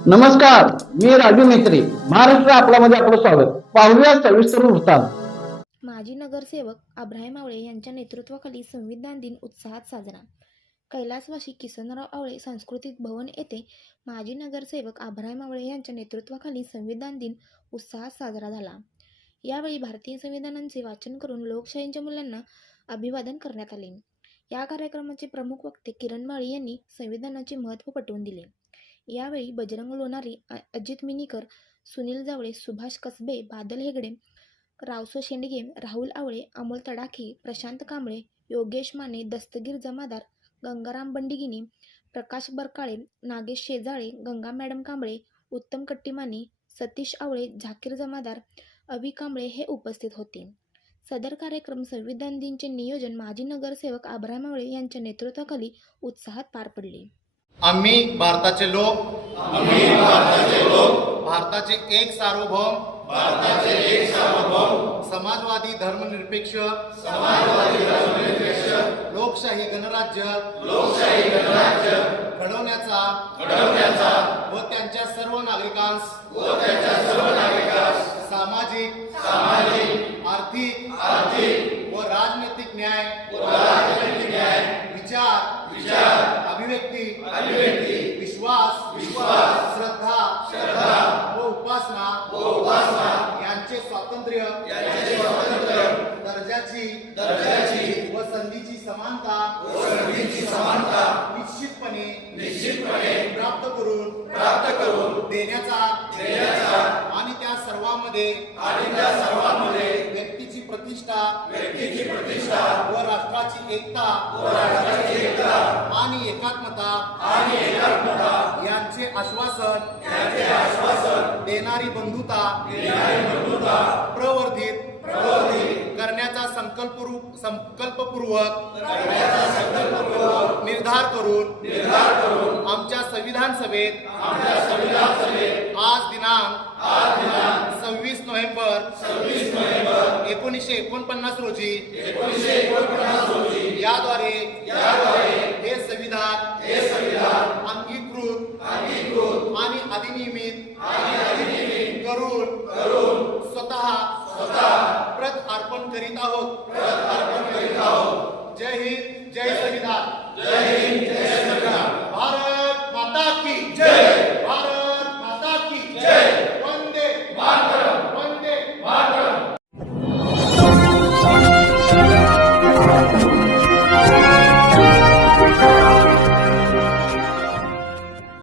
नमस्कार, मी राजू मेत्री. महाराष्ट्र आपल्यामध्ये आपलं स्वागत. पाहूया सविस्तर वृत्तांत. माजी नगरसेवक अभ्राम आवळे यांच्या नेतृत्वाखाली संविधान दिन उत्साहात साजरा. कैलासवासी किसनराव आवळे सांस्कृतिक भवन येथे माजी नगरसेवक अभ्राम आवळे यांच्या नेतृत्वाखाली संविधान दिन उत्साहात साजरा झाला. यावेळी भारतीय संविधानाचे वाचन करून लोकशाहीच्या मूल्यांना अभिवादन करण्यात आले. या कार्यक्रमाचे प्रमुख वक्ते किरण माळी यांनी संविधानाचे महत्त्व पटवून दिले. यावेळी बजरंग लोणारी, अजित मिनीकर, सुनील जावळे, सुभाष कसबे, बादल हेगडे, रावसो शेंडगे, राहुल आवळे, अमोल तडाखे, प्रशांत कांबळे, योगेश माने, दस्तगीर जमादार, गंगाराम बंडिगिनी, प्रकाश बरकाळे, नागेश शेजाळे, गंगा मॅडम कांबळे, उत्तम कट्टीमानी, सतीश आवळे, झाकीर जमादार, अवी कांबळे हे उपस्थित होते. सदर कार्यक्रम संविधान दिनचे नियोजन माजी नगरसेवक अभ्राम आवळे यांच्या नेतृत्वाखाली उत्साहात पार पडले. आम्ही भारताचे लोक भारताचे एक सार्वभौम समाजवादी धर्मनिरपेक्ष लोकशाही गणराज्य घडवण्याचा व त्यांच्या सर्व नागरिकांस सामाजिक आर्थिक व राजनैतिक न्याय विचार अभिव्यक्ती विश्वास श्रद्धा व उपासना यांचे स्वातंत्र्य दर्जाची व संधीची समानता निश्चितपणे प्राप्त करून देण्याचा आणि त्या सर्वांमध्ये व्यक्तीची प्रतिष्ठा व राष्ट्राची एकता आणि एकात्मता यांचे आश्वासन देणारी बंधुता प्रवर्धित करण्याचा संकल्पपूर्वक निर्धार करून आमच्या संविधान सभेत आज दिनांक 26 नोव्हेंबर 1949 रोजी याद्वारे हे संविधान अंगीकृत आणि अधिनियमित करून स्वतः